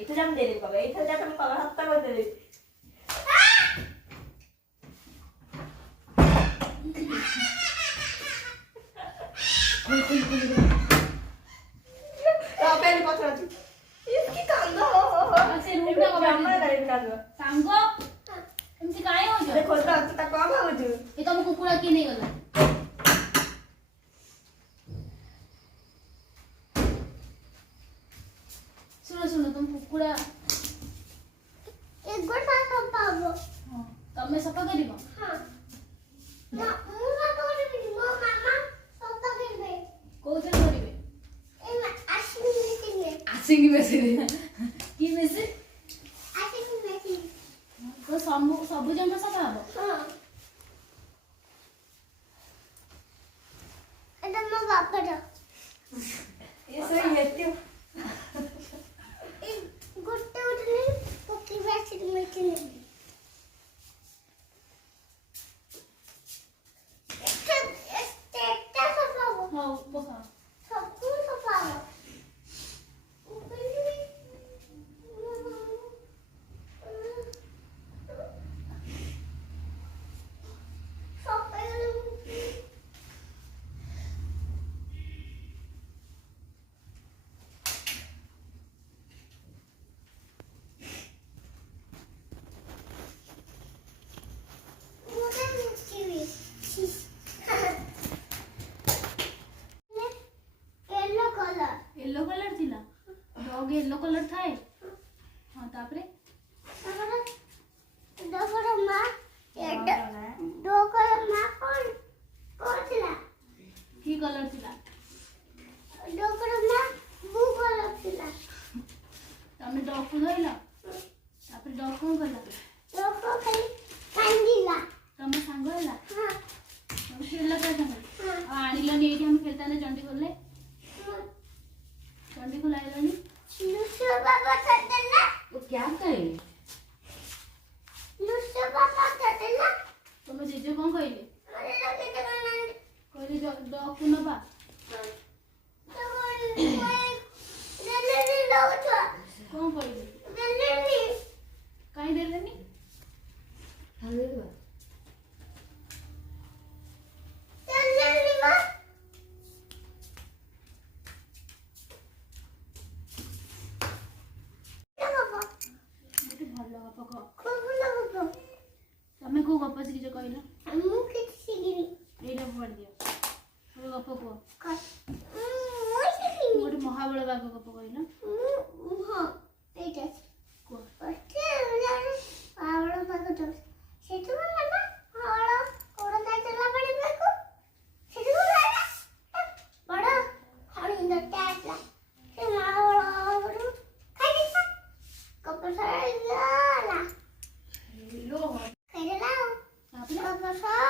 इथे जाम दे रे बाबा इथे जा तुम्ही बाबा हप्ता कर दे पहले पत्र ଅଛି इसकी कांदा से रूम ना जाम करे कांदा सांगो एमती काय हो जो देखो तो ता कम हो जो ये तुम कुकुड़ा की नहीं गला सुनो सुनो तुम कुकुड़ा एक गोटा सफाबो हां तमे सफा करिबो हां ना मुना करबी मो मामा सफा करबे कोथि करिवे ए आशिंग मेसिन आसिंग मेसिन की मेसिन आशिंग मेसिन तो सब जन सफा हबो हां एटा मो बापा रो ये सही है त्यो गोटे उठनी पकी वैसे मेकिंग स्टेटा सफाबो हां बसा सब कुछ सफाबो येलो कलर येलो कलर थिला डॉग येलो कलर थाए हां तापरे डोकर मा एटा डोकर मा कौन थिला की कलर थिला डोकर मा ब्लू कलर थिला तमे डॉग को धइला तापरे डॉग कोन कला डोकर खाली कांदिला तमे सांग होला हां तमे खेलला का संग आनिलो नि एठी हम खेलताने चंडी खोलले चंडी खोलाइलो नि लुसो बाबा थदला वो क्या करे लुसो बाबा थदला तमे जेजे कोन कइले अरे लगे तो नंद कहले डॉग को नबा तो ले लोग तो कोन कइले ले काई देलेनी हाले बा ले बा गोटे भल गप कह खूब लगो तमे को गप सिकिछ कइलो हमू किसी सिगिरी एटा पढ़ दियो कोई गप को मैं सिगिरी गोटे महाबल बाग गप कइलो हां एटा को ओके आवड़ा पाको तो सेतु ना आवड़ा कोड़ा जायला पड़े बाको सेतु ना बड़ा हणी द टैटला से मावड़ा बड़ू खाई दिसा कपड़ सारा ला लो खाई लाओ तापरे कपड़ सारा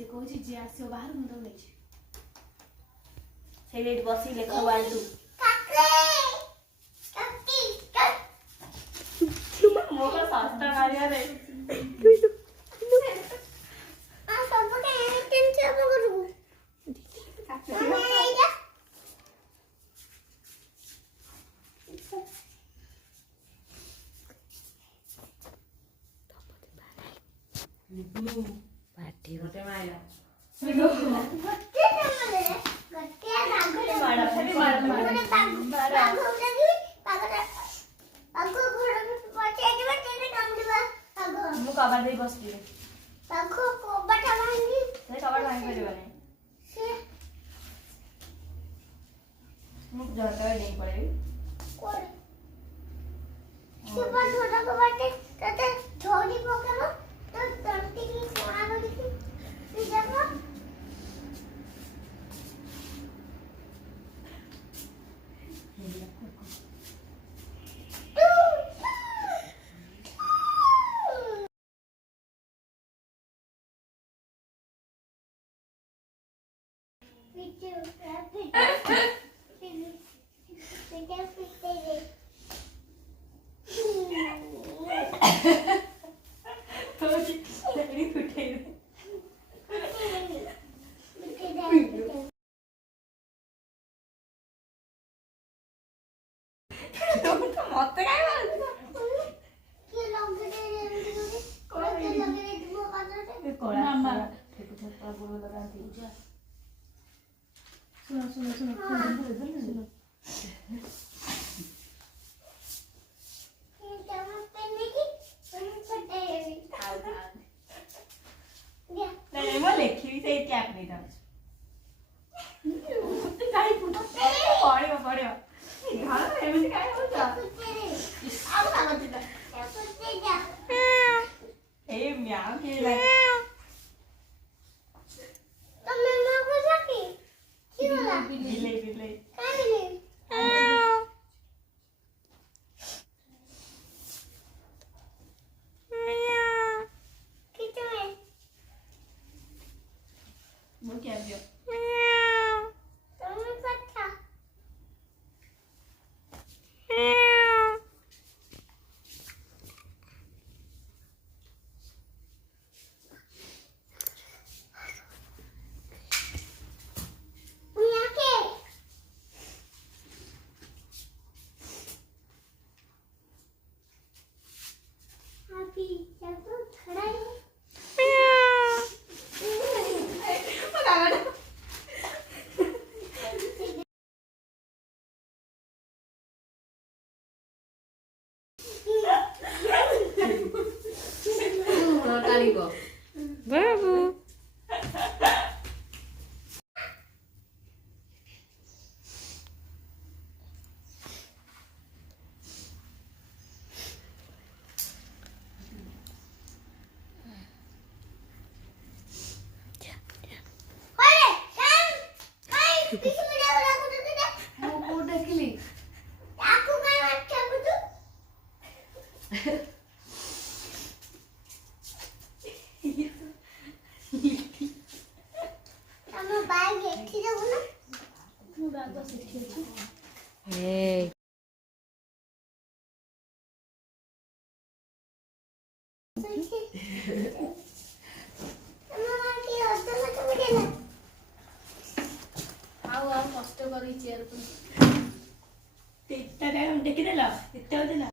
ସେ କହୁଛି ଯିଏ ଆସିବ ବାହାରୁ ମୁଁ ତାକୁ ନେଇଛି। ସେଇଠି ଏଠି ବସି ଲେଖ 1 2 ମୋ କା ସାସ୍ତା ମାରିଆରେ ପାଟି ଗୋଟେ ମାଇଲା ମୁଁ କବାଟ ଦେଇ ବସିବି ସେ କବାଟ ଭାଙ୍ଗି ପାରିବନି ମୁଁ ଝରକା ଡେଇଁ ପଳେଇବି ମତେ କାଇଁ ମାମା। ଲଗାନ୍ତି ଶୁଣ ଶୁଣ ଶୁଣ ଶୁଣ ନାଇଁ ମୁଁ ଲେଖିବି ସେଇ କ୍ୟାପ୍ ନେଇଥାଉଛି ପଢିବ ପଢିବ ଘର ଏମିତି କାଇଁ ହଉଛ ଆଉ କାମ ଏଇ ମ୍ୟାଉ କିଏ ବିଲେଇ ବିଲେଇ ମୁଁ କ୍ୟାପ୍ ଦିଅ କାଳିବ ବାବୁ ମୁଁ କୋଉ ଦେଖିଲି ମୋ ବ୍ୟାଗ ସେଠି ଅଛି ଏ ଆଉ କଷ୍ଟ କରି ଚେୟାର ଦେଖିଦେଲ ଏତେ ଦେଲା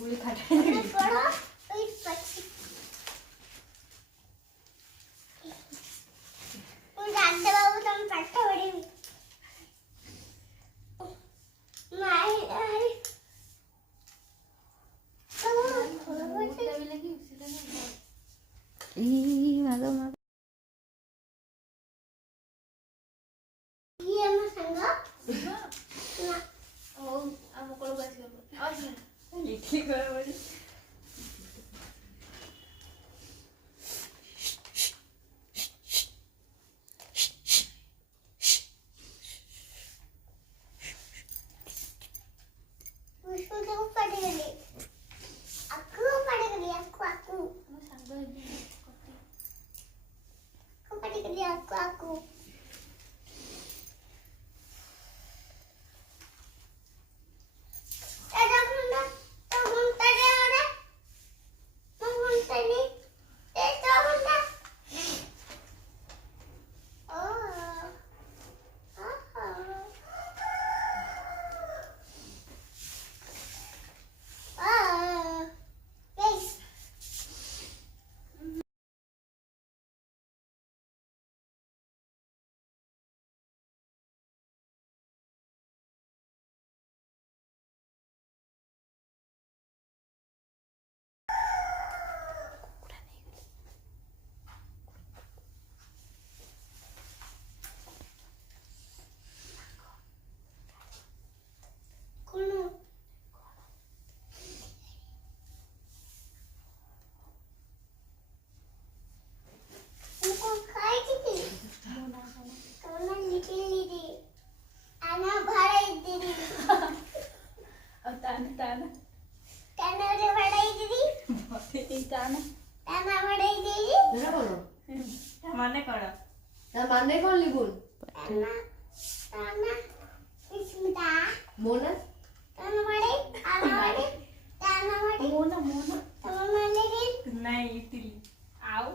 ଗୁଳି ଖାଟ ইডলি করে বলি পুষ্পকে পাড়ে গেলি আকু পাড়ে গেলি আকু আমার সাঙ্গ হইবি কতি পাড়ে গেলি আকু টানা মানে করো না মানে কোন লিখুন মোনা নাই ইডলি আউ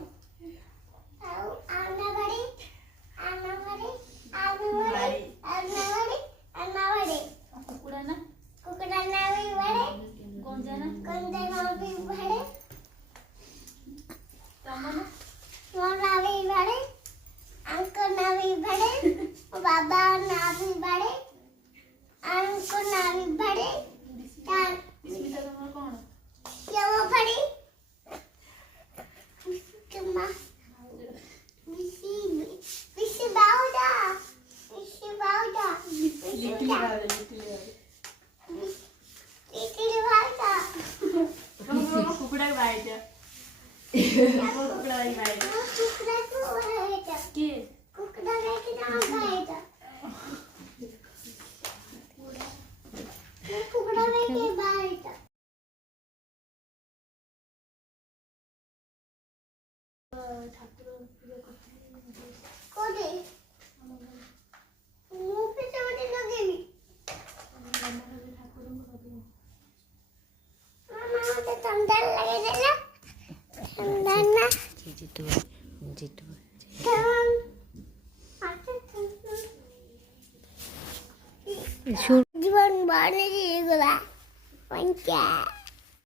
কুকুড়া না গঞ্জা না তমন বাবা নাভি বাড়ে আঙ্ক নাভি বাড়ে বিস্মিতা তোমার কোন কেমন বাড়ি কেমন বিসি বিসি বাউডা বিসি বাউডা লিটলি বাউডা ইটলি বাউডা কুকুড়ার বাড়িটা কুকুড়ার বাড়িটা কুকুরা তো হয়েছে কে কুকুরা রেখে দাও হয়েছে কুকুরা রেখে বাড়িটা ঠাকুর পুজো করতে কোদে মুখে চমড়ে লাগেনি ঠাকুর মামা ওটা ঠান্ডা লাগে না ঠান্ডা না জিতু কেমন জীবন বানিয়ে এগুলা পঞ্চায়েত